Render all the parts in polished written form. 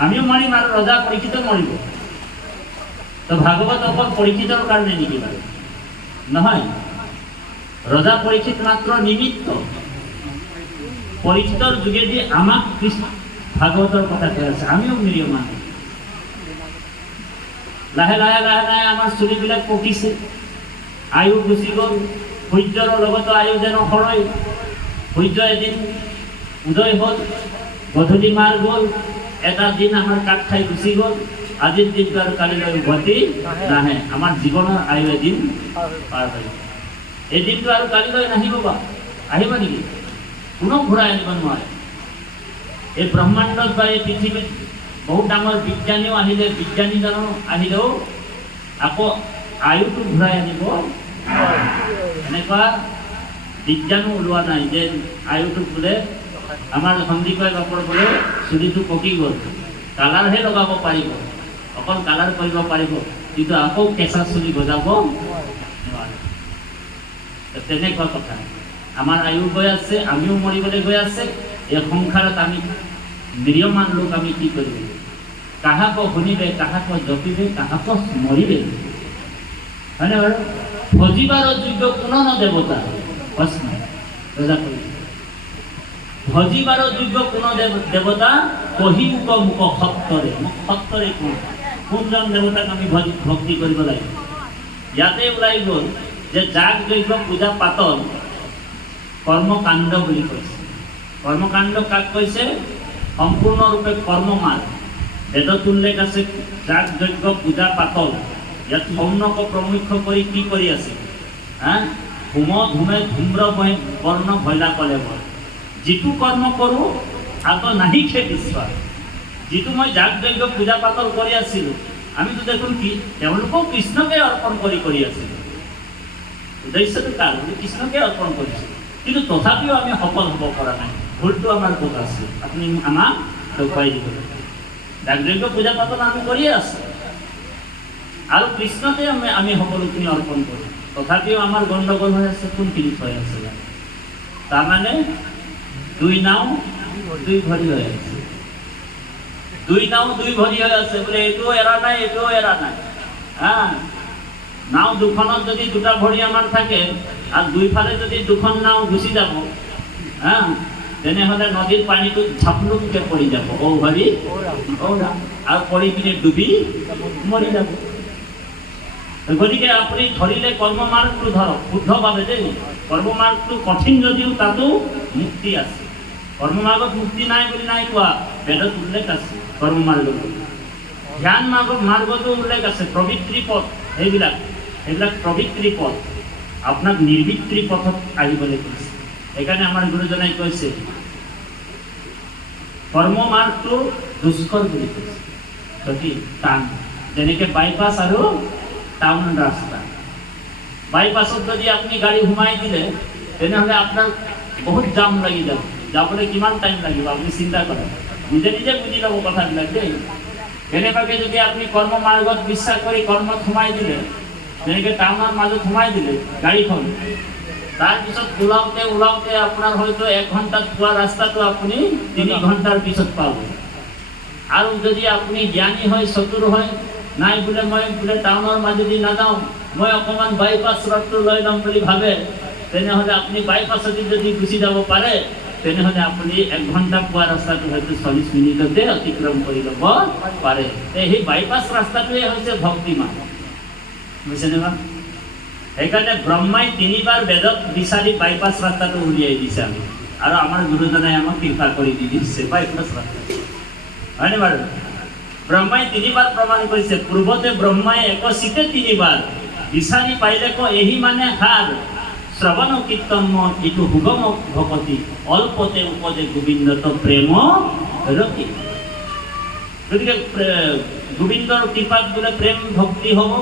আমিও মাৰিম আৰ ৰজা পৰীক্ষিত মৰিব। তো ভাগবত অকল পৰীক্ষিতৰ কাৰণে নেকি বাৰু? নহয়, ৰজা পৰীক্ষিত মাত্ৰ নিমিত্ত। পৰীক্ষিতৰ যোগেদি আমাক কৃষ্ণ ভাগৱতৰ কথা কৈ আছে, আমিও মিৰিয়মান। লাহে লাহে লাহে লাহে আমাৰ চুলিবিলাক পকিছে, আয়ু গুচি গ'ল। সূৰ্যৰ লগতো আয়ু যেন সৰয়। সূৰ্য এদিন উদয় হ'ল, গধূলি মাৰ গ'ল, এটা দিন আমাৰ কাট খাই গুচি গ'ল। আজিৰ দিনটো আৰু কালিলৈ উভতি নাহে। আমাৰ জীৱনৰ আয়ু এদিন পাৰ হৈ গ'ল। এই দিনটো আৰু কালিলৈ নাহিব বা আহিব নেকি? কোনো ঘূৰাই আনিব নোৱাৰে। এই ব্ৰহ্মাণ্ডত বা এই পৃথিৱীত বহুত ডাঙৰ বিজ্ঞানীও আহিলে, বিজ্ঞানীজনো আহিলেও আকৌ আয়ুটো ঘূৰাই আনিব এনেকুৱা বিজ্ঞানো ওলোৱা নাই যে আয়ুটো বোলে আমাৰ সন্দীপৰ বাপৰ বোলে চুলিটো পকি গ'ল, কালাৰহে লগাব পাৰিব, অকল কালাৰ কৰিব পাৰিব, কিন্তু আকৌ কেঁচা চুলি গজাব নোৱাৰে। তেনেকুৱা কথা। আমাৰ আয়ু গৈ আছে, আমিও মৰিবলৈ গৈ আছে। এই সংসাৰত আমি মিৰিয়মান লোক আমি কি কৰিব? কাহাক শুনিবে, কাহাক জপিবে, কাহাক মৰিবে, হয়নে বাৰু? ভজিবাৰ যোগ্য কোনো ন দেৱতা প্ৰশ্ন ৰজা কৰিছে। ভজিবাৰ যোগ্য কোনো দেৱতা কহিমুক মুক সত্তৰে। মোক সত্তৰে কোনজন দেৱতাক আমি ভক্তি কৰিব লাগিব? ইয়াতে ওলাই গ'ল যে যাগ যজ্ঞ পূজা পাতল কৰ্মকাণ্ড বুলি কৈছে। কৰ্মকাণ্ড কাক কৈছে? সম্পূৰ্ণৰূপে কৰ্মমাৰ। বেদত উল্লেখ আছে যাগ যজ্ঞ পূজা পাতল। ইয়াত সৌনক প্ৰমুখ্য কৰি কি কৰি আছে? হোম ধূমে ধূম্ৰ বৰ্ণ ভৈলা কলে বৰ। যিটো কৰ্ম কৰোঁ আকৌ নাহিখে বিশ্বাস। যিটো মই যাগ যজ্ঞ পূজা পাতল কৰি আছিলোঁ, আমিতো দেখোন কি তেওঁলোকক কৃষ্ণকে অৰ্পণ কৰি আছিলোঁ। উদ্দেশ্যটো কাৰ? কৃষ্ণকে অৰ্পণ কৰিছোঁ, কিন্তু তথাপিও আমি সফল হ'ব পৰা নাই। ভুলটো আমাৰ ক'ত আছে? আপুনি আমাক দেখুৱাই দিব লাগে। যাগ যজ্ঞ পূজা পাতল আমি কৰিয়ে আছোঁ আৰু কৃষ্ণতে আমি সকলোখিনি অৰ্পণ কৰোঁ, তথাপিও আমাৰ গণ্ডগোল হৈ আছে। কোনখিনিত হৈ আছে? তাৰমানে দুই নাও দুই ভৰি হৈ আছে। দুই নাও দুই ভৰি হৈ আছে বোলে, এইটোও এৰা নাই, এইটোও এৰা নাই। নাও দুখনত যদি দুটা ভৰি আমাৰ থাকে আৰু দুইফালে যদি দুখন নাও গুচি যাব, তেনেহ'লে নদীৰ পানীটো ঝাপলুমকে পৰি যাব, ঔ ভৰি আৰু পৰি পিনে ডুবি মৰি যাব। গতিকে আপুনি ধৰিলে কৰ্মমাৰ্গটো ধৰক শুদ্ধভাৱে দেই। কৰ্মমাৰ্গটো কঠিন যদিও তাতো মুক্তি আছে। কৰ্মমাৰ্গত মুক্তি নাই বুলি নাই কোৱা, বেদত উল্লেখ আছে কৰ্মমাৰ্গত। ধ্যান মাৰ্গতো উল্লেখ আছে, প্ৰবৃত্তি পথ। সেইবিলাক প্ৰবৃত্তি পথ। আপোনাক নিৰ্বৃত্তি পথত আহিবলৈ কৈছে। সেইকাৰণে আমাৰ গুৰুজনাই কৈছে কৰ্মমাৰ্গটো দুষ্কৰ বুলি কৈছে, কঠিন টান। যেনেকৈ বাইপাছ আৰু টাউন ৰাস্তা। বাইপাছত যদি আপুনি গাড়ী সোমাই দিলে তেনেহ'লে আপোনাৰ বহুত জাম লাগি যাব। যাবলৈ কিমান টাইম লাগিব আপুনি চিন্তা কৰে, নিজে নিজে বুজি ল'ব কথাবিলাক দেই। কেনেবাকৈ যদি আপুনি কৰ্মমাৰ্গত বিশ্বাস কৰি কৰ্মত সোমাই দিলে, যেনেকৈ টাউনৰ মাজত সোমাই দিলে গাড়ীখন, তাৰপিছত ওলাওঁতে আপোনাৰ হয়তো 1 ঘণ্টাত পোৱা ৰাস্তাটো আপুনি 3 ঘণ্টাৰ পিছত পাব। আৰু যদি আপুনি জ্ঞানী হয়, চতুৰ হয়, নাই বোলে মই বোলে টাউনৰ মাজেদি নাযাওঁ, মই অকণমান বাইপাছ ৰডটো লৈ ল'ম বুলি ভাবে, তেনেহ'লে আপুনি বাইপাছেদি যদি গুচি যাব পাৰে, তেনেহ'লে আপুনি 1 ঘণ্টা পোৱা ৰাস্তাটো হয়তো 40 মিনিটতে অতিক্ৰম কৰি ল'ব পাৰে। সেই বাইপাছ ৰাস্তাটোৱে হৈছে ভক্তিমান, বুজিছেনে বা? সেইকাৰণে ব্ৰহ্মাই 3 বাৰ বেদত বিচাৰি বাইপাছ ৰাস্তাটো উলিয়াই দিছে আমি, আৰু আমাৰ গুৰুজনাই আমাক কৃপা কৰি দি দিছে বাইপাছ ৰাস্তা, হয়নে বাৰু? ব্ৰহ্মাই 3 বাৰ প্ৰমাণ কৰিছে। পূৰ্বতে ব্ৰহ্মাই একচিতে 3 বাৰ বিচাৰি পাইলে এহি মানে হাৰ শ্ৰৱণ কীৰ্তন ইটো সুগম ভকতি অল্পতে উপদে গোবিন্দত প্ৰেম ৰতি। গতিকে গোবিন্দৰ কৃপাত বোলে প্ৰেম ভক্তি হ'ব।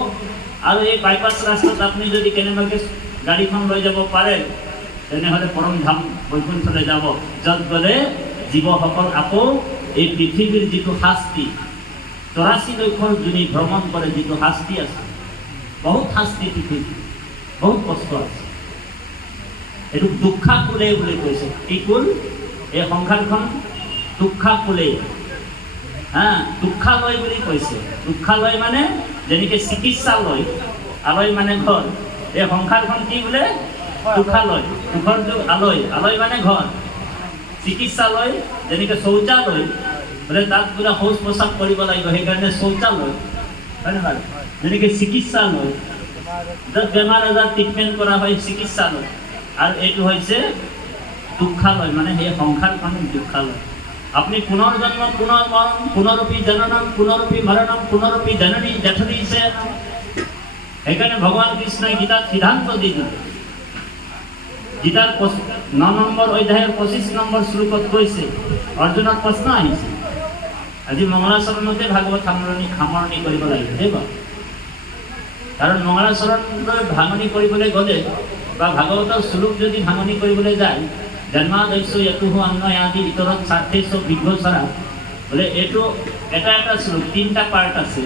আৰু এই বাইপাছ ৰাস্তাত আপুনি যদি কেনেবাকৈ গাড়ীখন লৈ যাব পাৰে, তেনেহ'লে পৰম ধাম বৈকুণ্ঠলৈ যাব, য'ত গ'লে জীৱসকল আকৌ এই পৃথিৱীৰ যিটো শাস্তি 84 লক্ষৰ যোনি ভ্ৰমণ কৰে, যিটো শাস্তি আছে, বহুত শাস্তি পৃথিৱী, বহুত কষ্ট আছে। এইটো দুখা কুলে বুলি কৈছে। কি কুল? এই সংসাৰখন দুখা কুলে। দুঃখালয় বুলি কৈছে। দুঃখালয় মানে যেনেকৈ চিকিৎসালয়, আলয় মানে ঘৰ, এই সংসাৰখন কি বোলে দুঃখালয়, দুখৰ যুগ আলয়, আলয় মানে ঘৰ। চিকিৎসালয় যেনেকৈ শৌচালয় বোলে তাত বোলে শৌচ প্ৰস্ৰাৱ কৰিব লাগিব, সেইকাৰণে শৌচালয়, হয় নে বাৰু? যেনেকৈ চিকিৎসালয় য'ত বেমাৰ আজাৰ ট্ৰিটমেণ্ট কৰা হয় চিকিৎসালয়, আৰু এইটো হৈছে দুঃখালয় মানে সেই সংসাৰখন দুঃখালয়। আপনি পুনর্জন্ম পুনর্মরণ পুনরপি জননম পুনরপি মরণম পুনরপি জননী জঠনী শয়নম। এখানে ভগবান কৃষ্ণ গীতার সিদ্ধান্ত দিয়ে দিল। গীতার 9 নম্বৰ অধ্যায়েৰ 25 নম্বৰ শ্লোকত কৈছে, অৰ্জুনেৰ প্ৰশ্ন আহিছে, আজি মঙ্গলাচৰণতে ভাগৱত সামৰণি কৰিব লাগিব দেই বাৰু। কাৰণ মঙ্গলাচৰণলৈ ভাঙনি কৰিবলৈ গ'লে বা ভাগৱতৰ শ্লোক যদি ভাঙনি কৰিবলৈ যায়, জন্মাদস্য যতুঃ অন্নয়াদি ইতৰত স্বাৰ্থেস্য বিঘ্নচৰা বোলে এইটো এটা এটা শ্লোক 3টা পাৰ্ট আছে।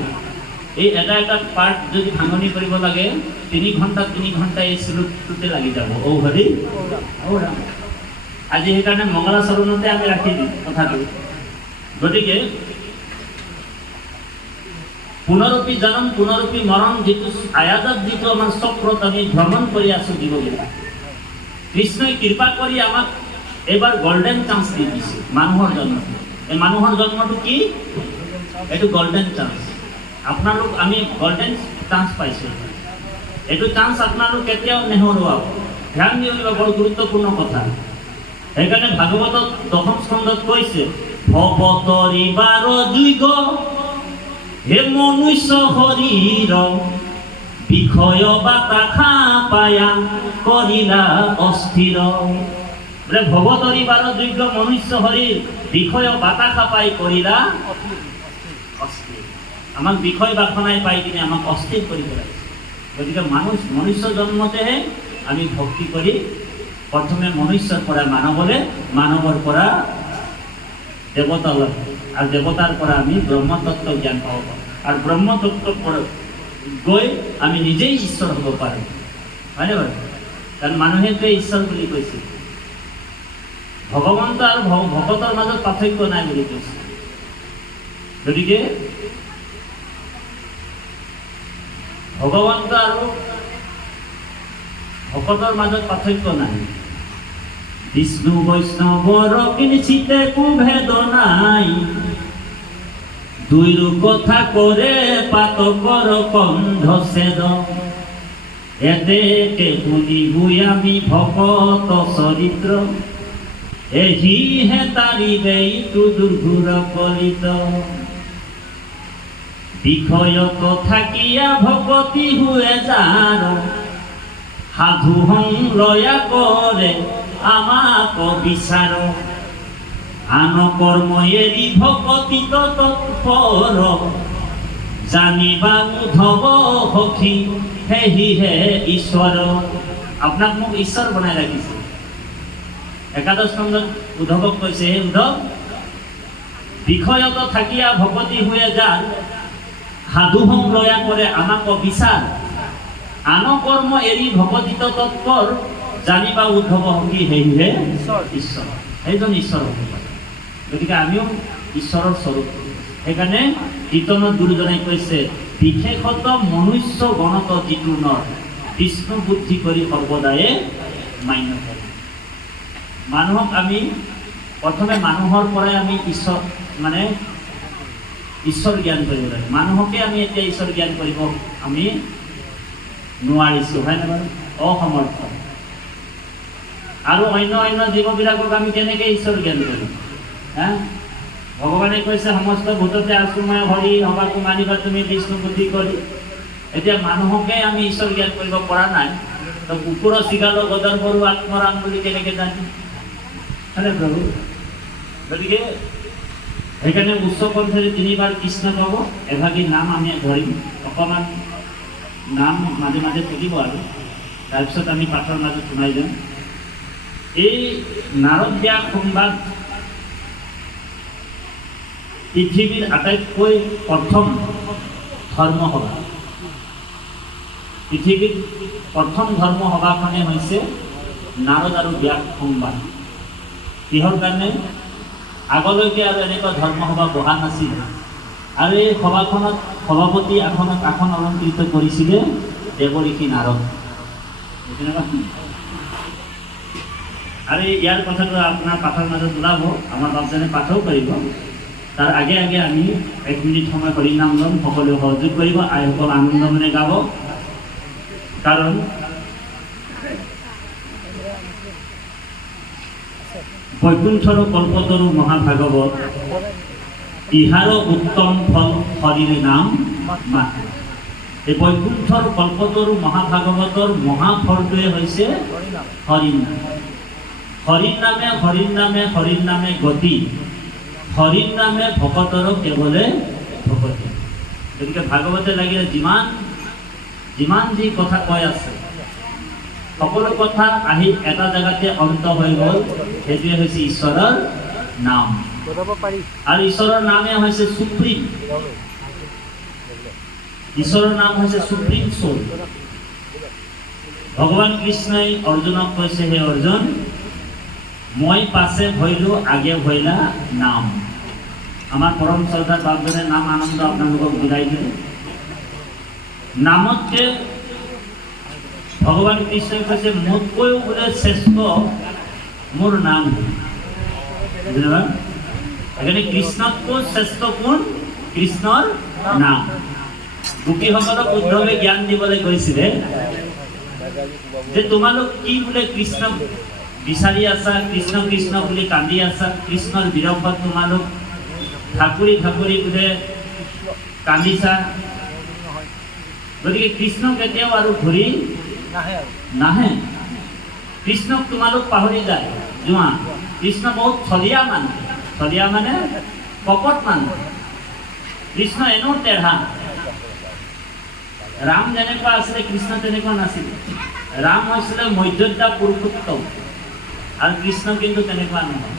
এই এটা এটা পাৰ্ট যদি ভাঙনি কৰিব লাগে 3 ঘণ্টা এই শ্লোকটোতে লাগি যাব। ঔ হৰি ঔ ৰাম। আজি সেইকাৰণে মঙ্গলাচৰণতে আমি ৰাখি দিম কথাটো। গতিকে পুনৰপি জনম পুনৰপি মৰণ যিটো আয়াতত যিটো আমাৰ চক্ৰত আমি ভ্ৰমণ কৰি আছোঁ জীৱবিলাক, কৃষ্ণই কৃপা কৰি আমাক এবাৰ গোল্ডেন চান্স দি দিছে মানুহৰ জন্ম। এই মানুহৰ জন্মটো কি? এইটো গোল্ডেন চান্স। আপোনালোক আমি গোল্ডেন চান্স পাইছোঁ। এইটো চান্স আপোনালোক কেতিয়াও নেহেৰুৱাব। ধ্যান দিব, বৰ গুৰুত্বপূৰ্ণ কথা। সেইকাৰণে ভাগৱতত 10ম স্কন্ধত কৈছে, ভৱতৰিবাৰ যুগ হে মনুষ্য শৰীৰ বিষয় বাতা খা পায়া কৰিলা অস্থিৰ। বোলে ভৱতৰিবাৰ যোগ্য মনুষ্য শৰীৰ বিষয় বাতা খাপাই কৰিলা অস্থিৰ। আমাক বিষয় বাসনাই পাই কিনে আমাক অস্থিৰ কৰি পেলাইছে। গতিকে মনুষ্য জন্মতেহে আমি ভক্তি কৰি প্ৰথমে মনুষ্যৰ পৰা মানৱলৈ, মানৱৰ পৰা দেৱতালৈ, আৰু দেৱতাৰ পৰা আমি ব্ৰহ্মতত্ত্ব জ্ঞান পাব পাৰোঁ। আৰু ব্ৰহ্মতত্ত্ব গৈ আমি নিজেই ঈশ্বৰ হ'ব পাৰোঁ, হয়নে বাৰু? কাৰণ মানুহেটোৱে ঈশ্বৰ বুলি কৈছে। ভগৱন্ত আৰু ভকতৰ মাজত পাৰ্থক্য নাই বুলি কৈছে। গতিকে ভগৱন্ত আৰু ভকতৰ মাজত পাৰ্থক্য নাই। বিষ্ণু বৈষ্ণৱৰ কিঞ্চিতে কুভেদ নাই, দুইৰো কথা কৰে পাতকৰ কণ্ঠছেদ। এতেকে শুনিবই আমি ভকত চৰিত্ৰ, এহিহে তাৰিবে ইটো দুৰ্ঘুৰ কলিত। বিষয়ত থাকিয়া ভকতি হুৱে যাৰ, সাধু সংলয়া কৰে আমাক বিচাৰ। আন কৰ্ম এৰি ভকতি তৎপৰ, জানিবা উদ্ধৱ সখী সেহিহে ঈশ্বৰ। আপোনাক মোক ঈশ্বৰ বনাই ৰাখিছে। 11 স্কন্ধত উদ্ধৱক কৈছে, হে উদ্ধৱ, বিষয়ত থাকিয়া ভকতি হুৱে যাৰ, সাধু সংলয়া কৰে আমাক বিচাৰ। আন কৰ্ম এৰি ভকতি তৎপৰ, জানিবা উদ্ধৱ সখী সেহিহে ঈশ্বৰ। সেইজন ঈশ্বৰ হ'ব পাৰে। গতিকে আমিও ঈশ্বৰৰ স্বৰূপ। সেইকাৰণে কীৰ্তনত গুৰুজনাই কৈছে, বিশেষত মনুষ্য গণত যিটো নৰ, বিষ্ণু বুদ্ধি কৰি সৰ্বদায়ে মান্য কৰে। মানুহক আমি প্ৰথমে মানুহৰ পৰাই আমি ঈশ্বৰ জ্ঞান কৰিব লাগে। মানুহকে আমি এতিয়া ঈশ্বৰ জ্ঞান কৰিব আমি নোৱাৰিছোঁ, হয়নে বাৰু? অসমৰ্থ। আৰু অন্য জীৱবিলাকক আমি কেনেকৈ ঈশ্বৰ জ্ঞান কৰিম? ভগৱানে কৈছে, সমস্ত ভূততে আছো মই হৰি, হবাকো মানিবা তুমি বিষ্ণু বুদ্ধি কৰি। এতিয়া মানুহকে আমি ঈশ্বৰ জ্ঞান কৰিব পৰা নাই, তো কুকুৰ চিগালো গদৰ বড়ো আত্মৰাম বুলি কেনেকৈ জানিম? হয়নে প্ৰভু? গতিকে সেইকাৰণে উচ্চ কণ্ঠৰে 3বাৰ কৃষ্ণ পাব, এভাগী নাম আমি ধৰিম। অকণমান নাম মাজে মাজে থাকিব, আৰু তাৰপিছত আমি পাঠৰ মাজত সোমাই যাম। এই নাৰদ ব্যাস সংবাদ পৃথিৱীৰ আটাইতকৈ প্ৰথম ধৰ্মসভা। পৃথিৱীৰ প্ৰথম ধৰ্মসভাখনে হৈছে নাৰদ আৰু ব্যাস সংবাদ। কিহৰ কাৰণে? আগলৈকে আৰু এনেকুৱা ধৰ্মসভা বহা নাছিল আৰু এই সভাখনত সভাপতি আসনত আসন অলংকৃত কৰিছিলে দেৱঋষি নাৰদ। আৰু ইয়াৰ কথাটো আপোনাৰ পাঠৰ মাজত ওলাব, আমাৰ বাপজনে পাঠও কৰিব। তাৰ আগে আগে আমি 1 মিনিট সময় হৰিনাম ল'ম, সকলোৱে সহযোগ কৰিব, আইসকল আনন্দ মনে গাব। কাৰণ বৈকুণ্ঠৰ কল্পতৰু মহাভাগৱত ইহাৰ উত্তম ফল হৰিৰ নাম মাথো। এই বৈকুণ্ঠৰ কল্পতৰু মহাভাগৱতৰ মহাফলটোৱে হৈছে হৰিৰ নাম। হৰিৰ নামে হৰিৰ নামে হৰিৰ নামে গতি, হৰিৰ নামে ভকতৰ কেৱলে ভকতি। গতিকে ভাগৱতে লাগিলে যিমান যি কথা কৈ আছে, সকলো কথা আহি এটা জেগাতে অন্ত হৈ গ'ল, সেইটোৱে হৈছে ঈশ্বৰৰ নাম। আৰু ঈশ্বৰৰ নামে হৈছে সুপ্ৰিম, ঈশ্বৰৰ নাম হৈছে সুপ্ৰিম সোল। ভগৱান কৃষ্ণই অৰ্জুনক কৈছে, হে অৰ্জুন, মই পাছে ভৈলো আগে ভৈলা নাম। আমাৰ পৰম শ্ৰদ্ধাৰ বাপজনে নাম আনন্দ আপোনালোকক বুজাই দিলে। নামতকে ভগৱান কৃষ্ণই কৈছে, মোতকৈও বোলে শ্ৰেষ্ঠ মোৰ নাম। সেইকাৰণে কৃষ্ণতকৈ শ্ৰেষ্ঠ কোন? কৃষ্ণৰ নাম। গোপীসকলক উদ্ধৱে জ্ঞান দিবলৈ কৈছিলে যে তোমালোক কি বোলে কৃষ্ণ বিচাৰি আছা, কৃষ্ণ কৃষ্ণ বুলি কান্দি আছা, কৃষ্ণৰ বিৰহত তোমালোক ঠাকুৰি ঠাকুৰি বোলে কান্দিছা। গতিকে কৃষ্ণ কেতিয়াও আৰু ঘূৰি নাহে। কৃষ্ণক তোমালোক পাহৰি যায় যোৱা। কৃষ্ণ বহুত ছলিয়া মানুহ, ছলিয়া মানে কপট মানুহ। কৃষ্ণ এনেও টেঢ়া। ৰাম যেনেকুৱা আছিলে কৃষ্ণ তেনেকুৱা নাছিলে। ৰাম হৈছিলে মৰ্যাদা পুৰুষোত্তম আৰু কৃষ্ণ কিন্তু তেনেকুৱা নহয়।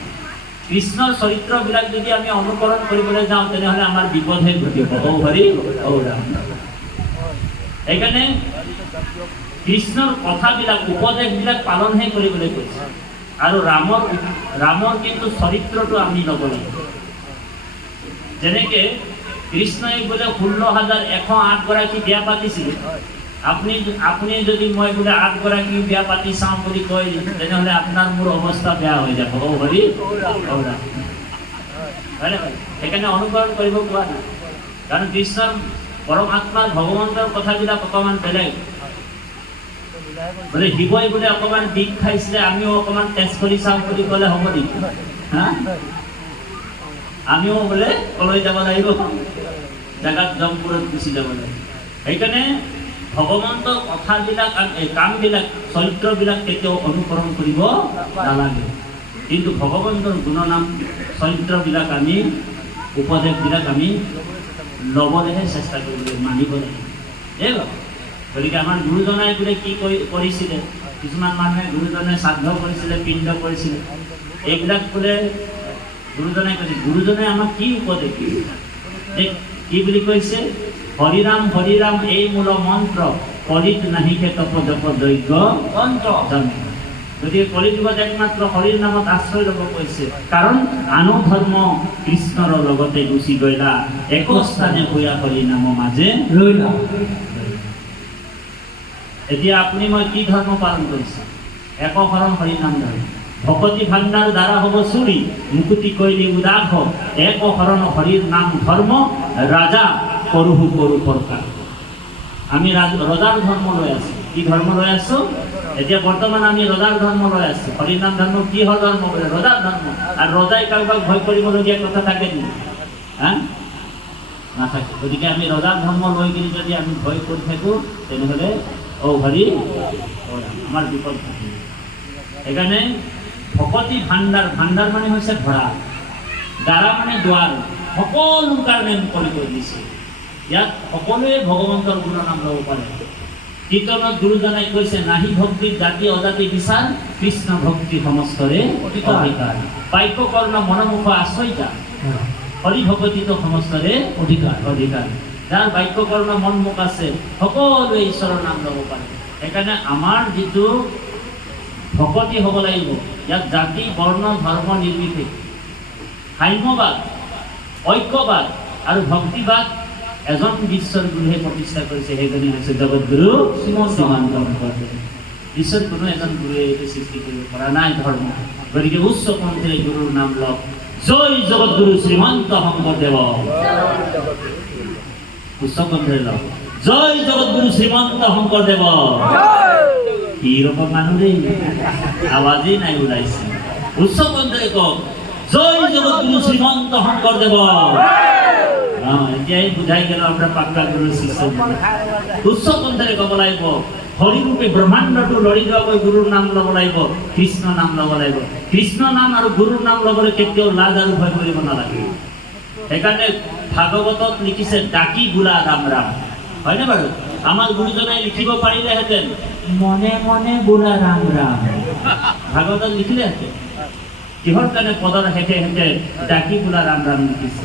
কৃষ্ণৰ চৰিত্ৰবিলাক যদি আমি অনুকৰণ কৰিবলৈ যাওঁ তেনেহ'লে আমাৰ বিপদহে ঘটিব। ঔ হৰি ঔ ৰাম। সেইকাৰণে কৃষ্ণৰ কথাবিলাক উপদেশবিলাক পালনহে কৰিবলৈ কৈছে। আৰু ৰামৰ কিন্তু চৰিত্ৰটো আমি ল'ব লাগিব। যেনেকে কৃষ্ণই বোলে 16,108 গৰাকী বিয়া পাতিছিল। আপুনি যদি মই বোলে 8 গৰাকী বিয়া পাতি চাওঁ বুলি কয়, তেনেহ'লে আপোনাৰ মোৰ অৱস্থা বেয়া হৈ যাব। ঔ হৰি ঔ ৰাম। সেইকাৰণে অনুকৰণ কৰিব কোৱা নাই। কাৰণ কৃষ্ণৰ পৰমাত্মাৰ ভগৱন্তৰ কথাবিলাক অকণমান বেলেগ। বোলে শিৱই বোলে অকণমান বিষ খাইছিলে, আমিও অকণমান টেষ্ট কৰি চাওঁ বুলি ক'লে হ'ব নেকি? হা, আমিও বোলে কলৈ যাব লাগিব, জেগাত জমপুৰত গুচি যাব লাগিব। সেইকাৰণে ভগৱন্তৰ কথাবিলাক কামবিলাক চৰিত্ৰবিলাক কেতিয়াও অনুকৰণ কৰিব নালাগে। কিন্তু ভগৱন্তৰ গুণনাম চৰিত্ৰবিলাক আমি উপদেশবিলাক আমি ল'বলৈহে চেষ্টা কৰিব লাগিব, মানিব লাগিব। গতিকে আমাৰ গুৰুজনাই বোলে কি কৰিছিলে, কিছুমান মানুহে গুৰুজনে শ্ৰাদ্ধ কৰিছিলে, পিণ্ড কৰিছিলে। এইবিলাক বোলে গুৰুজনাই কৈছে, গুৰুজনে আমাক কি উপদেশ দিছে, কি বুলি কৈছে? হৰিৰাম হৰিৰাম এই মূল মন্ত্ৰ, কলিত নাহিকে তপ জপ যজ্ঞ তন্ত্ৰ। গতিকে কলিযুগত একমাত্ৰ হৰিৰ নামত আশ্ৰয় ল'ব কৈছে। কাৰণ আনো ধৰ্ম কৃষ্ণৰ লগতে গুচি গলা, একস্থানে ভূয়া হৰি নাম মাজে ৰৈলা। এতিয়া আপুনি মই কি ধৰ্ম পালন কৰিছে? একশৰণ হৰিনাম ধৰ্ম। ভকতি ভাণ্ডাৰ দ্বাৰা হ'ব চুৰি, মুকুতি কৰিলে উদাস, একশৰণ হৰিৰ নাম ধৰ্ম, ৰাজা কৰোহু কৰো প্ৰকাশ। আমি ৰজাৰ ধৰ্ম লৈ আছো। কি ধৰ্ম লৈ আছো? এতিয়া বৰ্তমান আমি ৰজাৰ ধৰ্ম লৈ আছো। হৰিৰ নাম ধৰ্ম কি হ'ল ধৰ্ম বোলে? ৰজাৰ ধৰ্ম। আৰু ৰজাই কাৰোবাক ভয় কৰিবলগীয়া কথা থাকে নেকি? হা, নাথাকে। গতিকে আমি ৰজাৰ ধৰ্ম লৈ কিনে যদি আমি ভয় কৰি থাকো, তেনেহ'লে ঔ হৰি আমাৰ বিপদ থাকে। সেইকাৰণে ভকতি ভাণ্ডাৰ, ভাণ্ডাৰ মানে হৈছে ভঁৰাল, দ্বাৰা মানে দুৱাৰ, সকলো কাৰণে মুকলি কৰি দিছে। ইয়াত সকলোৱে ভগৱন্তৰ গুণনাম ল'ব পাৰে। কীৰ্তনত গুৰুজনাই কৈছে, নাহি ভক্তিৰ জাতি অজাতি বিচাৰ, কৃষ্ণ ভক্তি সমস্তৰে অধিকাৰ। বাক্য কৰ্ণ মনোমুখ আশ্ৰয়তা, হৰি ভকতিটো সমস্তৰে অধিকাৰ। যাৰ বাক্য কৰ্ণ মনমুখ আছে, সকলোৱে ঈশ্বৰৰ নাম ল'ব পাৰে। সেইকাৰণে আমাৰ যিটো ভকতি হ'ব লাগিব, ইয়াত জাতি বৰ্ণ ধৰ্ম নিৰ্বিশেষে সাম্যবাদ, ঐক্যবাদ আৰু ভক্তিবাদ এজন বিশ্বৰ গুৰুৱে প্ৰতিষ্ঠা কৰিছে, সেইজনে হৈছে জগতগুৰু শ্ৰীমন্ত শংকৰদেৱ। বিশ্বৰ কোনো এজন গুৰুৱে এইটো সৃষ্টি কৰিব পৰা নাই ধৰ্ম। গতিকে উচ্চ কণ্ঠেৰে গুৰুৰ নাম লওক, জয় জগতগুৰু শ্ৰীমন্ত শংকৰদেৱ। উচ্চ কণ্ঠেৰে লওক, জয় জগতগুৰু শ্ৰীমন্ত শংকৰদেৱ। কি ৰকম মানুহ দেই, আৱাজেই নাই ওলাইছে। উচ্চ কণ্ঠেৰে কওক, জয় জগতগুৰু শ্ৰীমন্ত শংকৰদেৱ। এতিয়াই বুজাই গেল আপোনাৰ পাক্কা গুৰুৰ শিষ্য। উচ্চ কণ্ঠেৰে ক'ব লাগিব, হৰিৰূপে ব্ৰহ্মাণ্ডটো লৰি যোৱাকৈ গুৰুৰ নাম ল'ব লাগিব, কৃষ্ণ নাম ল'ব লাগিব। কৃষ্ণ নাম আৰু গুৰুৰ নাম ল'বলৈ কেতিয়াও লাজ আৰু ভয় কৰিব নালাগে। সেইকাৰণে ভাগৱতত লিখিছে ডাকি বোলা ৰাম ৰাম, হয়নে বাৰু? আমাৰ গুৰুজনাই লিখিব পাৰিলেহেঁতেন মনে মনে বোলা ৰাম ৰাম, ভাগৱতত লিখিলেহেঁতেন। কিহৰ কাৰণে পদৰ শেষে শেষে ডাকি বোলা ৰাম ৰাম লিখিছে?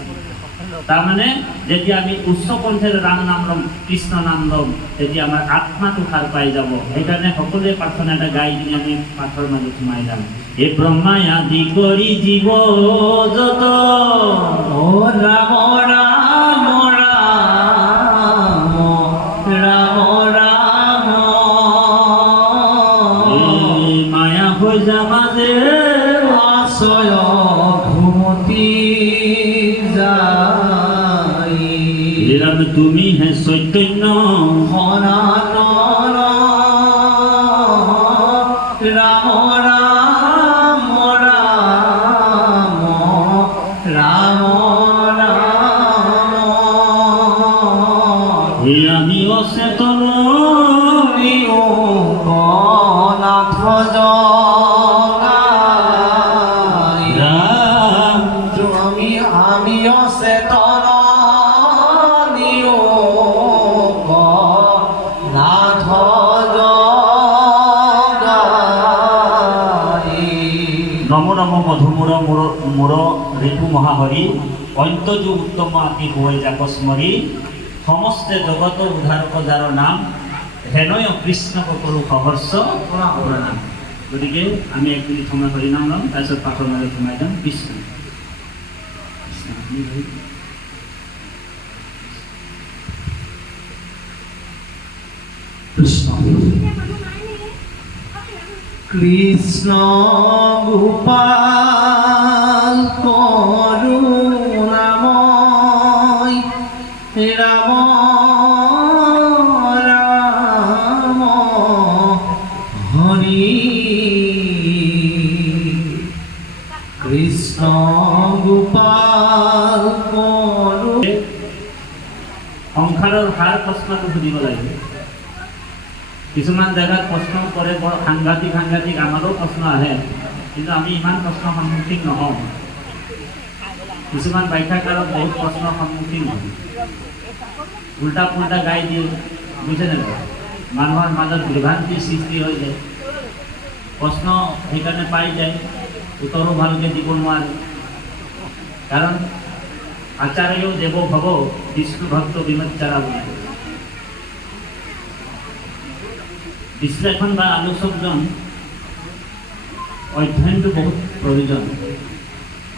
তাৰমানে যেতিয়া আমি উচ্চ কণ্ঠেৰে ৰাম নাম ল'ম, কৃষ্ণ নাম ল'ম, তেতিয়া আমাৰ আত্মাটো সাৰ পাই যাব। সেইকাৰণে সকলোৱে প্ৰাৰ্থনা এটা গাই কিনে আমি পাঠৰ মাজত সোমাই যাম। হে ব্ৰহ্মাই আদি কৰি জীৱ যত, অ ৰাম ৰাম ৰাম ৰাম ৰাম, মায়া হৈ যা মাজে আশ্ৰয় ঘুমতি রাম তুমি হে চৈতন্য সনাতন, রাম রাম রাম রাম রাম, হে আমি অচেতন নাথ রাম, আমি অচেতন নম নম মধুমূৰ মূৰ ঋতু মহাহৰি, অন্ত্যযু উত্তম আতি হৈ যাক স্মৰি, সমস্তে জগত উদ্ধাৰক যাৰ নাম, হেনয় কৃষ্ণ কৰো সহস্ৰ প্ৰণাম। গতিকে আমি 1 মিনিট সময় হৰিনাম ল'ম, তাৰপিছত পাঠৰ মাজত সোমাই যাম। কৃষ্ণ কৃষ্ণ কৃষ্ণ গোপাল কৰুণাময়, ৰাম ৰাম হৰি, কৃষ্ণ গোপাল কৰু। সংসাৰৰ সাৰ প্ৰশ্নটো সুধিব লাগিব। কিছুমান জেগাত প্ৰশ্ন কৰে, বৰ সাংঘাতিক সাংঘাতিক, আমাৰো প্ৰশ্ন আহে, কিন্তু আমি ইমান প্ৰশ্ন সন্মুখীন নহওঁ। কিছুমান ব্যাখ্যাকাৰক বহুত প্ৰশ্নৰ সন্মুখীন হয়, উল্টা পুল্টা গাই দিয়ে, বুজিছেনে? মানুহৰ মাজত বিভ্ৰান্তিৰ সৃষ্টি হৈ যায়, প্ৰশ্ন সেইকাৰণে পাই যায়, উত্তৰো ভালকৈ দিব নোৱাৰে। কাৰণ আচাৰ্য দেৱ ভৱ বিষ্ণু ভক্ত বিমচ্চাৰা বুলি বিশ্লেষণ বা আলোচকজন অধ্যয়নটো বহুত প্ৰয়োজন।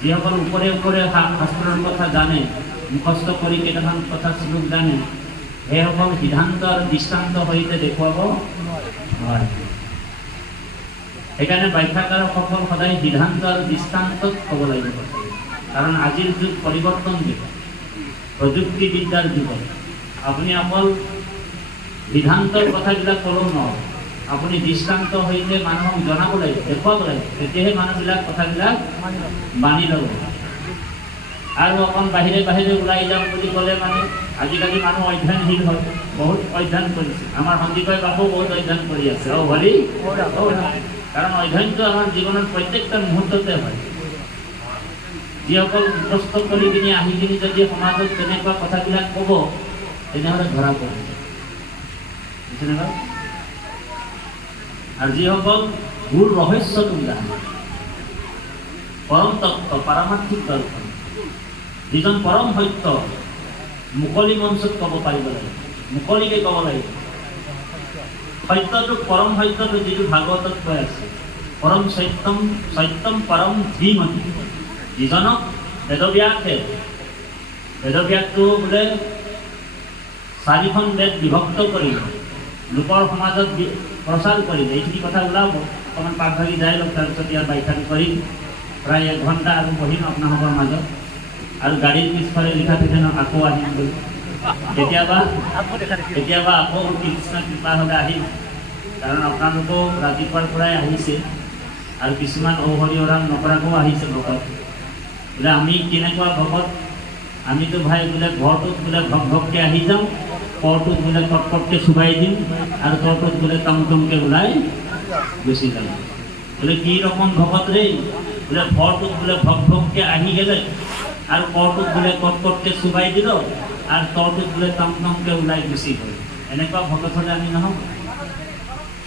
যিসকল ওপৰে ওপৰে শাস্ত্ৰৰ কথা জানে, মুখস্থ কৰি কেইটামান কথা শ্লোক জানে, সেইসকল সিদ্ধান্ত আৰু দৃষ্টান্ত সহিতে দেখুৱাব নোৱাৰে। সেইকাৰণে ব্যাখ্যাকাৰকসকল সদায় সিদ্ধান্ত আৰু দৃষ্টান্তত ক'ব লাগিব। কাৰণ আজিৰ যুগ পৰিৱৰ্তন যুগ, প্ৰযুক্তিবিদ্যাৰ যুগত আপুনি অকল সিদ্ধান্তৰ কথাবিলাক ক'লেও নহয়, আপুনি দৃষ্টান্ত সহিতে মানুহক জনাব লাগিব, দেখুৱাব লাগিব, তেতিয়াহে মানুহবিলাক কথাবিলাক মানি ল'ব। আৰু অকণ বাহিৰে বাহিৰে ওলাই যাম বুলি ক'লে মানে আজিকালি মানুহ অধ্যয়নশীল হয়, বহুত অধ্যয়ন কৰিছে। আমাৰ সন্দীপই বাবু বহুত অধ্যয়ন কৰি আছে, হৰি। কাৰণ অধ্যয়নটো আমাৰ জীৱনৰ প্ৰত্যেকটা মুহূৰ্ততে হয়। যিসকল মুখস্থ কৰি কিনি আহি কিনি যদি সমাজত তেনেকুৱা কথাবিলাক ক'ব, তেনেহ'লে ধৰা পৰিব। আৰু যিসকল গুৰ ৰহস্যটো জানে, পৰম তত্ত্ব, পাৰমাৰ্থিক দৰ্শন, যিজন পৰম সত্য, মুকলি মঞ্চত ক'ব পাৰিব লাগিব, মুকলিকে ক'ব লাগিব। সত্যটো, পৰম সত্যটো যিটো ভাগৱতত কৈ আছে, পৰম সত্যম সত্যম পৰম ধীমহি, যিজনক বেদব্যাসে বেদব্যাসটো বোলে 4খন বেদ বিভক্ত কৰি লোকৰ সমাজত প্ৰচাৰ কৰিলে। এইখিনি কথা ওলাব, অকণমান পাঠ ভাগি যাই লওক, তাৰপিছত ইয়াৰ ব্যাখ্যান কৰিম। প্ৰায় 1 ঘণ্টা আৰু বহিম আপোনালোকৰ মাজত, আৰু গাড়ীৰ পিছফালে লিখা থাকে ন আকৌ আহিম বুলি। কেতিয়াবা আকৌ কৃষ্ণ কৃপা হ'লে আহিম, কাৰণ আপোনালোকেও ৰাতিপুৱাৰ পৰাই আহিছে আৰু কিছুমান ঔষধি ওৰাম নকৰাকৈও আহিছে ভকত। বোলে আমি কেনেকুৱা ভকত, আমিতো ভাই বোলে ঘৰটোত বোলে ভক ভককৈ আহি যাওঁ, কৰটোত বোলে কটকটকৈ চুবাই দিম আৰু তৰটোত বোলে টমটমকৈ ওলাই গুচি যাম। বোলে কি ৰকম ভকত ৰে, বোলে ঘৰটোত বোলে ভক ভককৈ আহি গেলে আৰু কৰটোত বোলে কটকটকৈ চুবাই দিল আৰু তৰটোত বোলে টমটমকৈ ওলাই গুচি গ'ল। এনেকুৱা ভকত হ'লে আমি নহ'ব।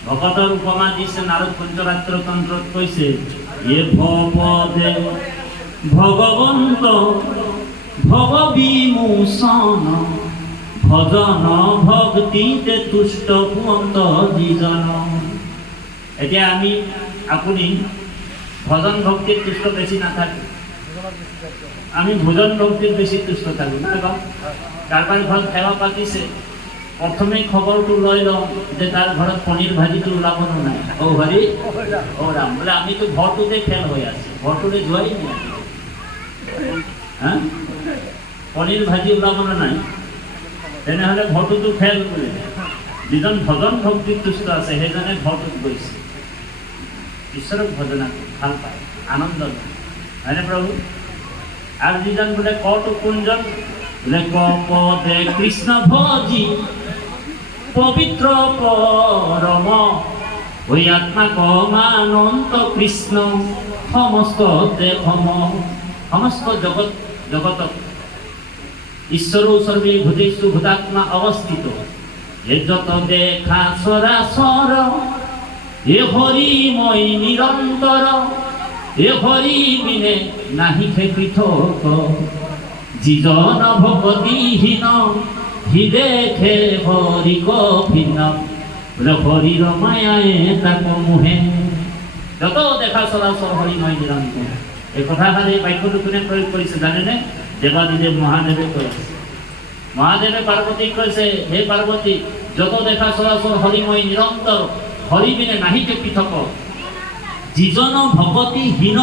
ভকতৰ উপমা দিছে নাৰদ পঞ্চৰাত্ৰ তন্ত্ৰত, কৈছে এ ভৱদে ভগৱন্ত ভৱবিমোচন ভজন ভক্তিতে তুষ্ট পুৱন্ত যিজন। এতিয়া আপুনি ভজন ভক্তিত তুষ্ট বেছি নাথাকে, আমি ভোজন ভক্তিত বেছি তুষ্ট থাকোঁ। নহয় বাৰু, কাৰোবাৰ ঘৰত সেৱা পাতিছে, প্ৰথমেই খবৰটো লৈ লওঁ যে তাৰ ঘৰত পনীৰ ভাজিটো ওলাব নে নাই। অ' হৰি অ' ৰাম, বোলে আমিতো ঘৰটোতে ফেল হৈ আছোঁ, ঘৰটোলৈ যোৱাই নাই। হা, পনীৰ ভাজি ওলাব নে নাই, তেনেহ'লে ঘৰটোতো ফেল বোলে। যিজন ভজন ভক্তিত তুষ্ট আছে সেইজনে ঘৰটোত গৈছে, ঈশ্বৰক ভজনা ভাল পায়, আনন্দ লয়, হয়নে প্ৰভু? আৰু যিজন বোলে কটো কোনজন, বোলে কপদে কৃষ্ণ ভজি পবিত্ৰ পৰম ঐ আত্মা কমানন্ত কৃষ্ণ সমস্ত দেহম। সমস্ত জগতত ঈশ্বৰ সৰ্বে ভূতেষু ভূতাত্মা অৱস্থিত, এ যত দেখা চৰাচৰ এ হৰিময় নিৰন্তৰ, এ হৰি বিনে নাহি খে পৃথক, যিজন ভকতিহীন হি দেখে হৰি কভিন্ন, বোলে হৰিৰ মায়ায়ে তাক মোহে। যত দেখা চৰাচৰ হৰিময় নিৰন্তৰ। এই কথাষাৰ এই বাক্যটো কোনে প্ৰয়োগ কৰিছে জানেনে? দেৱাদিদেৱ মহাদেৱে কৈছে। মহাদেৱে পাৰ্বতীক কৈছে, হে পাৰ্বতী, যত দেখা চৰাচৰ হৰিময় নিৰন্তৰ, হৰি বিনে নাহিকে পৃথক, যিজন ভকতিহীন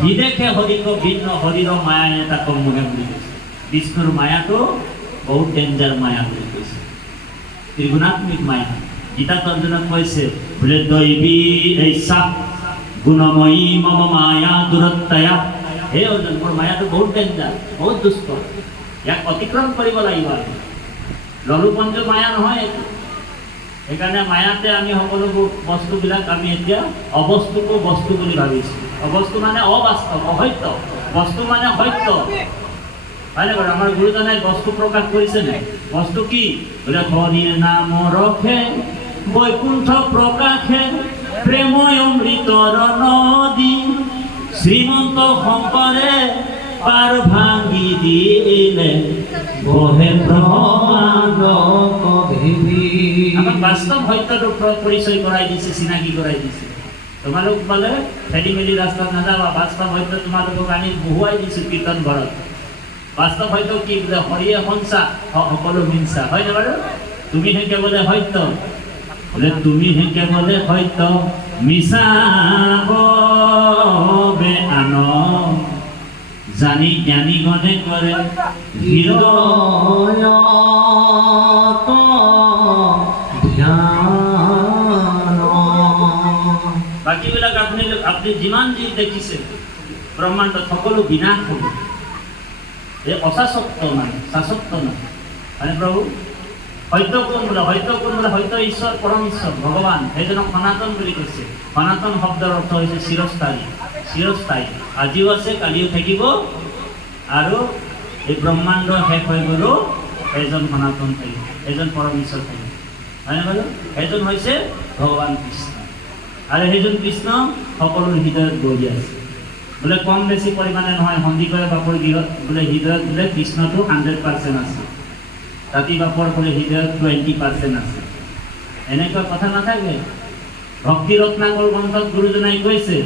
হি দেখে হৰিক ভিন্ন, হৰিৰ মায়ায়ে তাক মোহে বুলি কৈছে। বিষ্ণুৰ মায়াটো বহুত ডেঞ্জাৰ মায়া বুলি কৈছে, ত্ৰিগুণাত্মিক মায়া। গীতাত অৰ্জুনক কৈছে, বোলে দৈবী ঈশা গুণময়ী মম মায়া দূৰত্বয়া। হে অৰ্জুন, মোৰ মায়াটো বহুত ডেঞ্জাৰ, বহুত দুষ্ট, ইয়াক অতিক্ৰম কৰিব লাগিব। আমি ললুপঞ্জ মায়া নহয় এইটো। সেইকাৰণে মায়াতে আমি সকলোবোৰ বস্তুবিলাক আমি এতিয়া অবস্তুকো বস্তু বুলি ভাবিছোঁ। অবস্তু মানে অবাস্তৱ, অসত্য, বস্তু মানে সত্য, হয়নে বাৰু? আমাৰ গুৰুজনাই বস্তু প্ৰকাশ কৰিছেনে? বস্তু কি? বোলে হৰিৰ নাম ৰখে বৈকুণ্ঠ প্ৰকাশে, প্ৰেময় অমৃতৰ নদী শ্ৰীমন্ত শংকৰে পাৰ ভাঙি দিলে, বহে ব্ৰহ্মাণ্ড কভেবী। আমাক বাস্তৱ সত্যটো পৰিচয় কৰাই দিছে, চিনাকি কৰাই দিছে। তোমালোক বোলে খেলি মেলি ৰাস্তাত নাযাবা, বাস্তৱ সত্য তোমালোকক আনি বহুৱাই দিছোঁ কীৰ্তন ঘৰত। বাস্তৱ সত্য কি? বোলে হৰিয়ে সঞ্চা সকলো হিংসা, হয়নে বাৰু? তুমিহে কেৱলে সত্য, বোলে তুমিহে কেৱলে সত্য, মিছা বে আন জানি জ্ঞানী গণে কৰে হৃদয়ত ধ্যান। বাকীবিলাক আপুনি যিমান যি দেখিছে ব্ৰহ্মাণ্ডত সকলো বিনাশ হ'ব। এই অশাসত্ব মানে, শাসত্ব নহয়, হয়নে প্ৰভু? সত্য কোন বোলে? সত্য কোন বোলে? সত্য ঈশ্বৰ, পৰম ঈশ্বৰ ভগৱান, সেইজনক সনাতন বুলি কৈছে। সনাতন শব্দৰ অৰ্থ হৈছে চিৰস্থায়ী, চিৰস্থায়ী, আজিও আছে কালিও থাকিব, আৰু এই ব্ৰহ্মাণ্ড শেষ হৈ গ'লেও এজন সনাতন থাকিব, এজন পৰম ঈশ্বৰ থাকিব, হয়নে বাৰু? সেইজন হৈছে ভগৱান কৃষ্ণ, আৰু সেইজন কৃষ্ণ সকলোৰ হৃদয়ত বহি আছে। বোলে কম বেছি পৰিমাণে নহয়, সন্দিকৈ বাপৰ গৃহত বোলে হৃদয়ত বোলে কৃষ্ণটো 100% আছে, ৰাতি বাপৰ বোলে হৃদয়ত 20% আছে। এনেকুৱা কথা নাথাকে। ভক্তি রত্নাকর গ্রন্থত গুরুজনাই কৈছে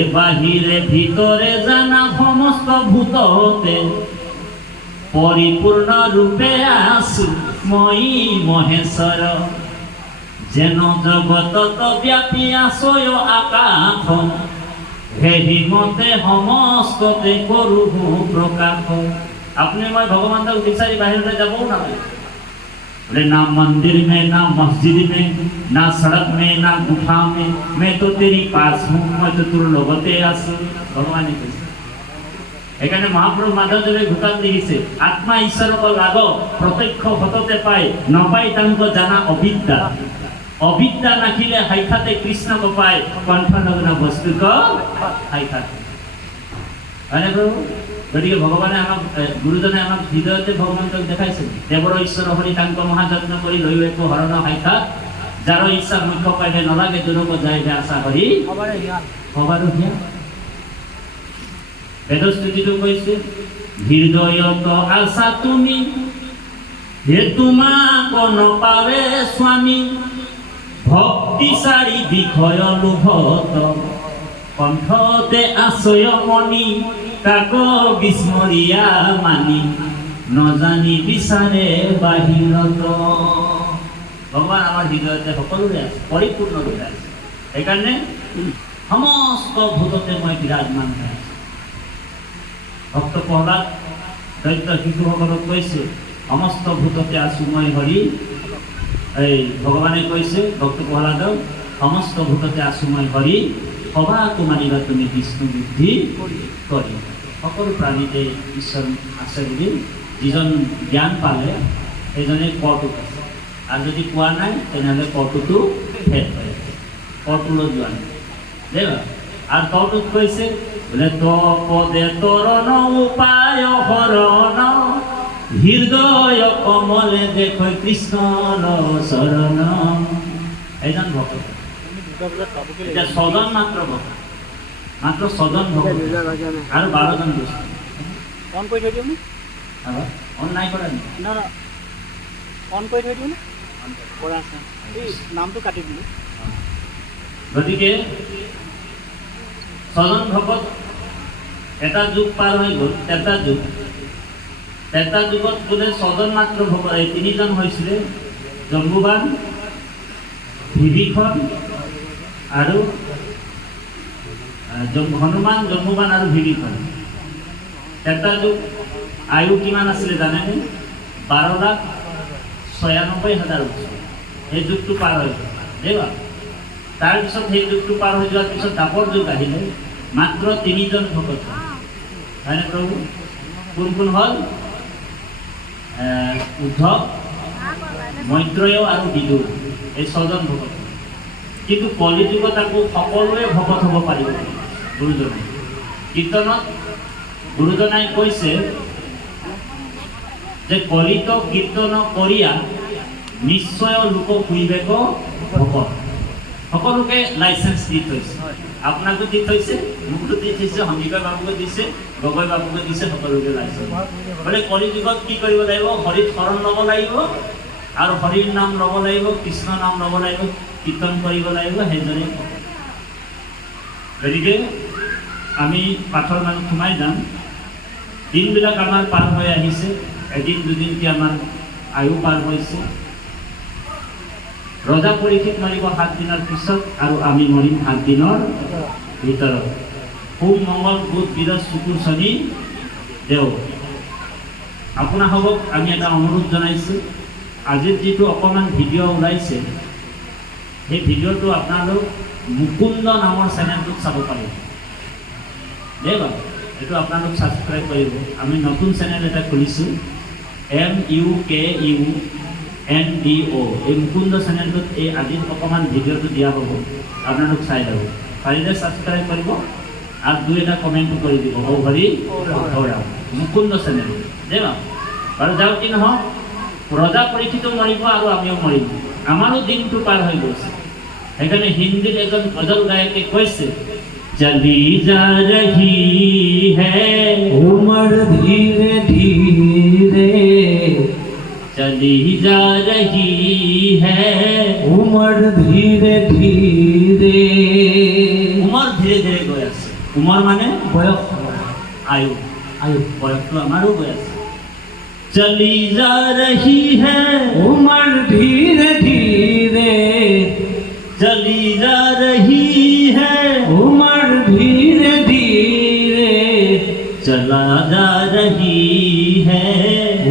এ বাহিরে ভিতরে জানা সমস্ত ভূত হতে পরিপূর্ণ রূপে আসু মই মহেশ্বর যেন জগতত ব্যাপী আসয় আকাশ হেহি মতে সমস্ততে করু প্রকাশ। আপনি মই ভগবান দাস বিচাৰি বাহিৰলৈ যাবও নালাগে। बोले ना मंदिर में ना मस्जिद में ना सड़क में ना गुफा में मैं तो तेरी पास हूँ मैं तो তোর লগতে আছো ভগবানে কৈছে। এখানে মহাপ্রভু মাধৱদেৱে ঘোষণা লিখিছে আত্মা ঈশ্বৰক লাগ প্ৰত্যক্ষ হততে পায় নপাই তাংক জানা অবিদ্যা অবিদ্যা নাখিলে হাইখাতে কৃষ্ণক পায় কণ্ঠ নগ্ন বস্তুক হাইখাতে। হয়নে প্রভু? গতিকে ভগৱানে আমাক গুৰুজনে আমাক হৃদয়তে ভগৱন্তক দেখাইছে দেৱৰ ঈশ্বৰ হৰি তাংক মহাযত্ন কৰি লৈ একো হৰণ হাইখা যাৰ ইচ্ছা মুখ্য পাইবে নলাগে দুৰক যায় আশা হৰি হবাৰো হিয়া। বেদস্তুতিটো কৈছে হৃদয়ত আশা তুমি হে তোমাক নপাৱে স্বামী ভক্তি সাৰি বিষয় লোভত কণ্ঠতে আশ্ৰয় মণি কাক বিস্মৰিয়া মানি নজানি বিচাৰে বাহিৰত। ভগৱান আমাৰ হৃদয়তে সকলোৰে আছে পৰিপূৰ্ণ ৰূপে আছে। সেইকাৰণে সমস্ত ভূততে মই বিৰাজমান হৈ আছো। ভক্ত প্ৰহ্লাদ দৈত্য শিশুসকলক কৈছে সমস্ত ভূততে আছো মই হৰি। এই ভগৱানে কৈছে ভক্ত প্ৰহ্লাদক সমস্ত ভূততে আছো মই হৰি সবাটো মানিবা তুমি বিষ্ণু বুদ্ধি কৰি। সকলো প্ৰাণীতে ঈশ্বৰ আছে বুলি যিজন জ্ঞান পালে সেইজনে কটোত আছে আৰু যদি পোৱা নাই তেনেহ'লে কটোতো ফেট হৈ আছে কটোলৈ যোৱা নাই দেই। আৰু তটোত কৈছে বোলে তপদে তৰণ উপায় হৰণ হৃদয় কমলে দেখ কৃষ্ণৰ চৰণ। এইজন ভক্ত এতিয়া ছজন মাত্ৰ ভক্ত মাত্ৰ ছজন ভক্ত আৰু 12জন দুষ্ট অন কৰি থৈ দিওঁ অন নাই কৰা না অন কৰি থৈ দিওঁ কৰা আছে এই নামটো কাটি দিলোঁ। গতিকে ছজন ভকত এটা যুগ পাৰ হৈ গ'ল এটা যুগত বোলে ছজন মাত্ৰ ভকত এই 3জন হৈছিলে জম্বুবান বিভীষণ আৰু হনুমান জম্বুবান আৰু বিভীষণ। এটা যুগ আয়ু কিমান আছিলে জানেনে? 12,96,000 বছৰ সেই যুগটো পাৰ হৈ গ'ল দেই। তাৰপিছত সেই যুগটো পাৰ হৈ যোৱাৰ পিছত দাপৰ যুগ আহিলে মাত্ৰ 3জন ভকত হয়নে প্ৰভু? কোন কোন হ'ল? উদ্ধৱ মৈত্ৰেয় আৰু বিদুৰ এই 6জন ভকত। কিন্তু কলি যুগত আকৌ সকলোৱে ভকত হ'ব পাৰিব গুৰুজনাই। কীৰ্তনত গুৰুজনাই কৈছে যে কলিত কীৰ্তন কৰিয়া নিশ্চয় লোক শুইবেক ভকত। সকলোকে লাইচেন্স দি থৈছে, আপোনাকো দি থৈছে, মোকো দি থৈছে, সন্দিকৈ বাবুকো দিছে, গগৈ বাবুকো দিছে, সকলোকে লাইচেন্স। বোলে কলি যুগত কি কৰিব লাগিব? হৰিত শৰণ ল'ব লাগিব আৰু হৰিৰ নাম ল'ব লাগিব, কৃষ্ণ নাম ল'ব লাগিব, কীৰ্তন কৰিব লাগিব। সেইদৰে গতিকে আমি পাঠৰ মাজত সোমাই যাম। দিনবিলাক আমাৰ পাৰ হৈ আহিছে, এদিন দুদিনকৈ আমাৰ আয়ু পাৰ হৈছে। ৰজা পৰীক্ষিত মাৰিব 7 দিনৰ পিছত আৰু আমি মৰিম 7 দিনৰ ভিতৰত। সোম মংগল বুধ বৃহস্পতি শুকুৰ শনি দেও। আপোনালোকক আমি এটা অনুৰোধ জনাইছোঁ, আজিৰ যিটো অকণমান ভিডিঅ' ওলাইছে সেই ভিডিঅ'টো আপোনালোক মুকুন্দ নামৰ চেনেলটোত চাব পাৰিব দেই বাৰু। এইটো আপোনালোক ছাবস্ক্ৰাইব কৰিব। আমি নতুন চেনেল এটা খুলিছোঁ MUKUNDO। এই মুকুন্দ চেনেলটোত এই আজিৰ অকণমান ভিডিঅ'টো দিয়া হ'ব, আপোনালোক চাই যাব পাৰিলে ছাবস্ক্ৰাইব কৰিব আৰু 2-এটা কমেণ্টটো কৰি দিব ঔ হৰি হৰাও মুকুন্দ চেনেল দেই বাৰু। বাৰু যাওক কি নহওক, ৰজা পৰীক্ষিতো মৰিব আৰু আমিও মৰিম, আমাৰো দিনটো পাৰ হৈ গৈছে। সেইকাৰণে হিন্দীত এজন গজল গায়কে কৈছে চলি যা ৰহি হে উমৰ ধীৰে ধীৰে, चली जा रही है उमर धीरे धीरे उमर धीरे धीरे गई আছে उमर माने বয়স आयु आयु बयस तो हमारो गई আছে चली जा रही है उमर धीरे धीरे चली जा रही है उमर धीरे धीरे चला जा रही है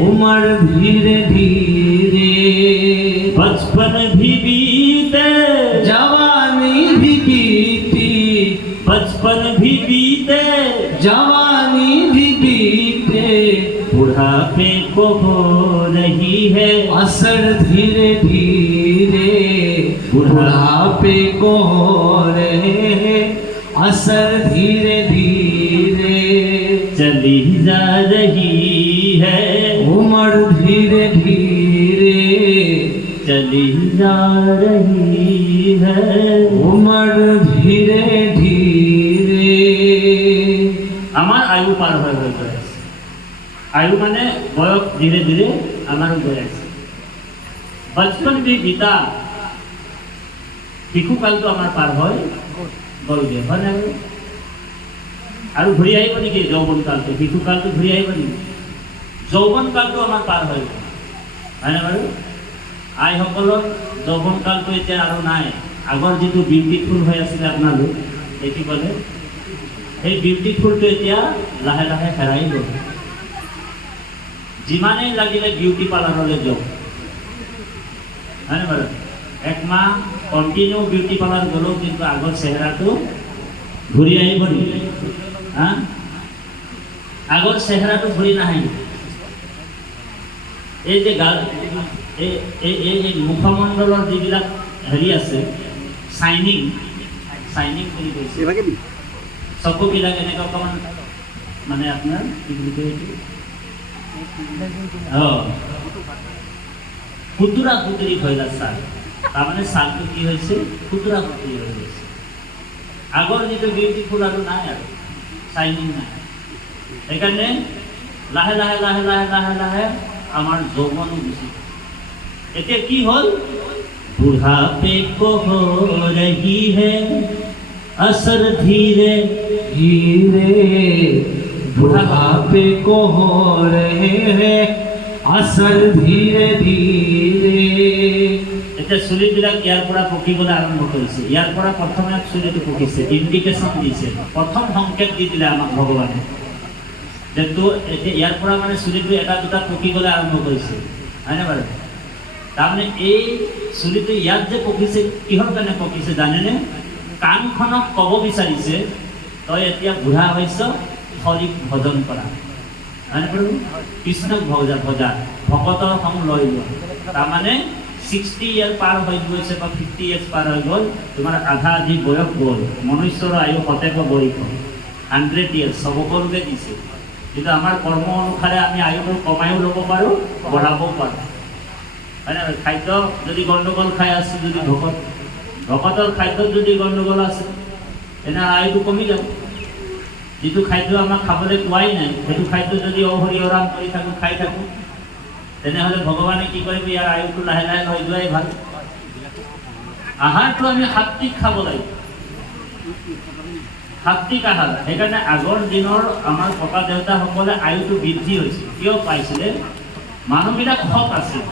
उमर धीरे धीरे बचपन भी बीते जवानी भी बीती बचपन भी बीते जवानी भी बीते बुढ़ापे को हो रही है असर धीरे धीरे बुढ़ापे को हो रहे हैं असर धीरे धीरे चली जा रही है उमर धीरे धीरे चली जा रही है उमर धीरे धीरे আমার আয়ু পার হয়ে হয়ে গৈ আছে আয়ু মানে বয়স ধীরে ধীরে আমাৰো গৈ আছে বচপন भी बीता শিশুকালটো আমাৰ পাৰ হয় গ'লগে হয় না আৰু ঘূৰি আহিব নেকি যৌৱন কালটো শিশুকালটো ঘূৰি আহিব নেকি যৌৱন কালটো আমাৰ পাৰ হৈ গ'ল হয় না বাৰু আইসকলৰ যৌৱন কালটো এতিয়া আৰু নাই আগৰ যিটো বিউটিফুল হৈ আছিলে আপোনালোক দেখিবলৈ সেই বিউটিফুলটো এতিয়া লাহে লাহে হেৰাই গ'ল যিমানেই লাগিলে বিউটি পাৰ্লাৰলৈ যাওক হয়নে বাৰু এক মাহ কণ্টিনিউ বিউটি পাৰ্লাৰ গ'লেও কিন্তু আগৰ চেহেৰাটো ঘূৰি আহিব নেকি হা আগৰ চেহেৰাটো ঘূৰি নাহে এই যে এই মুখমণ্ডলৰ যিবিলাক হেৰি আছে চাইনিং চাইনিং বুলি কৈছে চকুবিলাক এনেকৈ অকণমান মানে আপোনাৰ কি বুলি কয় এইটো খুতুৰা খুতুৰি হৈ যায় ছাল তাৰমানে ছালটো কি হৈছে খুতুৰা খুতুৰি হৈ গৈছে আগৰ যিটো বিউটিফুল আৰু নাই আৰু চাইনিং নাই সেইকাৰণে লাহে লাহে লাহে লাহে লাহে লাহে আমাৰ যৌৱনো গুচি এতিয়া কি হ'ল বুঢ়াপে को हो रही है असर धीरे धीरे बुढ़ापे को हो रहे हैं असर धीरे धीरे এতিয়া চুলিবিলাক ইয়াৰ পৰা পকিবলৈ আৰম্ভ কৰিছে ইয়াৰ পৰা প্ৰথমে চুলিটো পকিছে ইণ্ডিকেশ্যন দিছে প্ৰথম সংকেত দি দিলে আমাক ভগৱানে যে তো এতিয়া ইয়াৰ পৰা মানে চুলিটো এটা দুটা পকিবলৈ আৰম্ভ কৰিছে হয়নে বাৰু তাৰমানে এই চুলিটো ইয়াত যে পকিছে কিহৰ কাৰণে পকিছে জানেনে কাণখনক ক'ব বিচাৰিছে তই এতিয়া বুঢ়া হৈছ হৰিক ভজন কৰা হয়নে বাৰু কৃষ্ণক ভজা ভকতৰ সং লৈ লোৱা তাৰমানে 60 ইয়াৰ পাৰ হৈ গৈছে বা 50 ইয়াৰ্ছ পাৰ হৈ গ'ল তোমাৰ আধা আধি বয়স গ'ল মনুষ্যৰ আয়ু সতেক বয়স 100 ইয়াৰ্ছ সকলোকে দিছে কিন্তু আমাৰ কৰ্ম অনুসাৰে আমি আয়ুটো কমায়ো ল'ব পাৰোঁ বঢ়াবও পাৰোঁ হয়নে খাদ্য যদি গণ্ডগোল খাই আছো যদি ভকতৰ খাদ্যত যদি গণ্ডগোল আছে তেনে আয়ুটো কমি যাব যিটো খাদ্য আমাক খাবলৈ কোৱাই নাই সেইটো খাদ্য যদি অহৰি অৰাম কৰি থাকোঁ খাই থাকোঁ তেনেহ'লে ভগৱানে কি কৰিব ইয়াৰ আয়ুটো লাহে লাহে হৈ যোৱাই ভাল আহাৰটো আমি সাত্বিক খাব লাগিব সাত্বিক আহাৰ সেইকাৰণে আগৰ দিনৰ আমাৰ ককা দেউতাসকলে আয়ুটো বৃদ্ধি হৈছে কিয় পাইছিলে মানুহবিলাক সৎ আছিল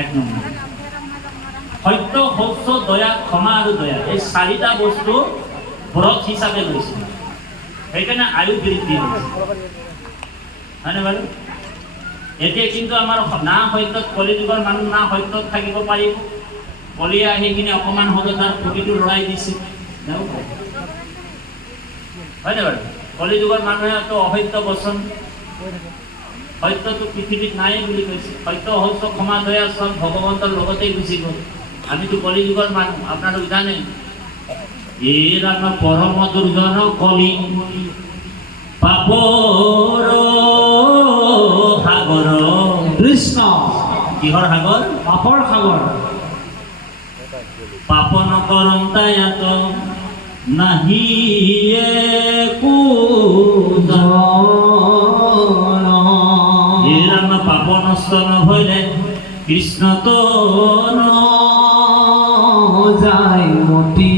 এক নম্বৰ সত্য শৌচ দয়া ক্ষমা আৰু দয়া এই চাৰিটা বস্তু ব্ৰত হিচাপে লৈছিল সেইকাৰণে আয়ু বৃদ্ধি হৈছে হয়নে বাৰু এতিয়া কিন্তু আমাৰ না সত্যত কলিযুগৰ মানুহ না সত্যত থাকিব পাৰিব কলিয়ে আহি কিনে অকণমান হ'লেও তাৰ প্ৰতিটো লৰাই দিছে হয়নে বাৰু কলিযুগৰ মানুহেতো অসত্য বচন সত্যটো পৃথিৱীত নাই বুলি কৈছে সত্য শৌচ ক্ষমা দয়া চব ভগৱন্তৰ লগতেই গুচি গ'ল আমিতো কলিযুগৰ মানুহ আপোনালোক জানে এৰ আমাৰ পৰম দুৰ্জন কলি পাপৰ সাগৰ কৃষ্ণ কিহৰ সাগৰ পাপৰ সাগৰ পাপ নকৰম তায়াত নাহি এৰ আমাৰ পাপ নষ্ট নহলে কৃষ্ণ তো যায় মতি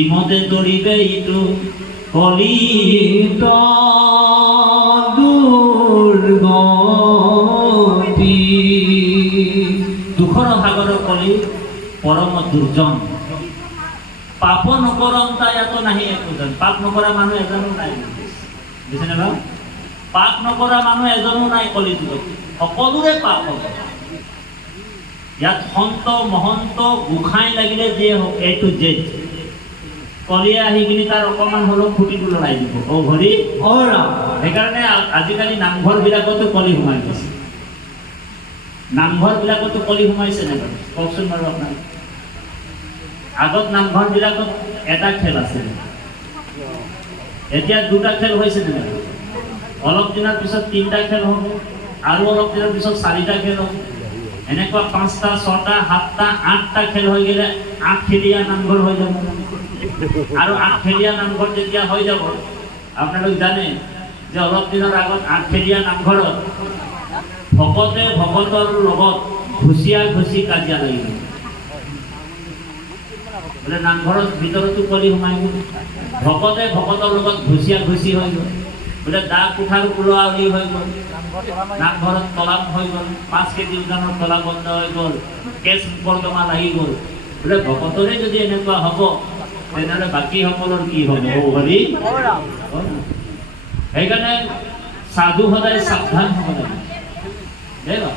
ইমতে তৰিবে ইটো কলি দুৰ্গতি দুখৰ সাগৰ কলি পৰম দুৰ্জন পাপ নকৰম তায়াত নাহি একোজন পাপ নকৰা মানুহ এজনো নাই বুজিছেনে বাৰু পাপ নকৰা মানুহ এজনো নাই কলি যুগত সকলোৰে পাপ হ'ব ইয়াত সন্ত মহন্ত গোসাঁই লাগিলে যিয়ে হওক এ টু জেড কলিয়ে আহি কিনি তাৰ অকণমান হ'লেও খুঁটিটো লৰাই দিব অ' হৰি সেইকাৰণে আজিকালি নামঘৰবিলাকতো কলি সোমাই গৈছে নামঘৰবিলাকতো কলি সোমাইছে নে বাৰু কওকচোন বাৰু আপোনালোকে আগত নামঘৰবিলাকত এটা খেল আছিল এতিয়া দুটা খেল হৈছে নে বাৰু অলপ দিনৰ পিছত তিনিটা খেল হ'ব আৰু অলপ দিনৰ পিছত চাৰিটা খেল হ'ব এনেকুৱা 5টা 6টা 7টা 8টা খেল হৈ গ'লে 8 খেলীয়া নামঘৰ হৈ যাব আৰু 8 খেলীয়া নামঘৰ যেতিয়া হৈ যাব আপোনালোক জানে যে অলপ দিনৰ আগত 8 খেলীয়া নামঘৰত ভকতে ভকতৰ লগত ঘুচিয়া ঘুচি কাজিয়া লাগিব বোলে নামঘৰৰ ভিতৰতো কলি সোমাই গ'ল ভকতে ভকতৰ লগত ঘুচিয়া ঘুচি হৈ গ'ল বোলে দা কোঠাৰ ওলোৱাউলি হৈ গ'ল নামঘৰত তলাপ হৈ গ'ল 5 কেজি ওজনৰ তলা বন্ধ হৈ গ'ল কেছ মোকৰ্দমা লাগি গ'ল বোলে ভকতৰে যদি এনেকুৱা হ'ব তেনেহ'লে বাকীসকলৰ কি হ'ব হৰি সেইকাৰণে সাধু সদায় সাৱধান হ'ব লাগে দেৱা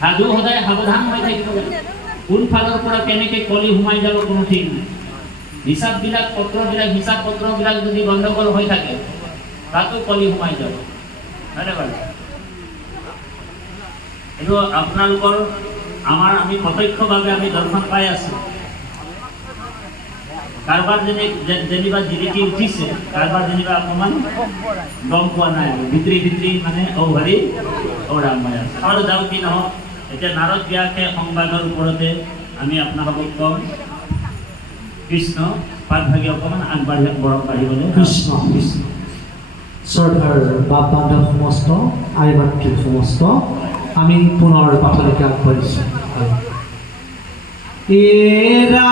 সাধু সদায় সাৱধান হৈ থাকিব লাগে কোন ফালৰ পৰা কেনেকৈ কলি সোমাই যাব কোনো ঠিক নাই হিচাপবিলাক পত্ৰবিলাক হিচাপ পত্ৰবিলাক যদি গণ্ডগোল হৈ থাকে তাতো কলি সোমাই যাব হয়নে বাৰু এইটো আপোনালোকৰ আমাৰ আমি প্ৰত্যক্ষভাৱে আমি দৰ্শন পাই আছোঁ কাৰোবাৰ যেনিবা জিলিকি উঠিছে কাৰোবাৰ যেনিবা অকণমান গম পোৱা নাই আৰু ভিতৰি মানে অ' হৰি অ' ৰামময় আছে আৰু যাওঁ কি নহওক এতিয়া নাৰদ ব্যাসে সংবাদৰ ওপৰতে আমি আপোনালোকক কম কৃষ্ণ পাঠভাগী অকণমান আগবাঢ়িবলৈ কৃষ্ণ কৃষ্ণ শ্ৰদ্ধাৰ বাপ বান্ধৱ সমস্ত আই মাতৃ সমস্ত আমি পুনৰ পাঠলৈকে আগবাঢ়িছোঁ এৰা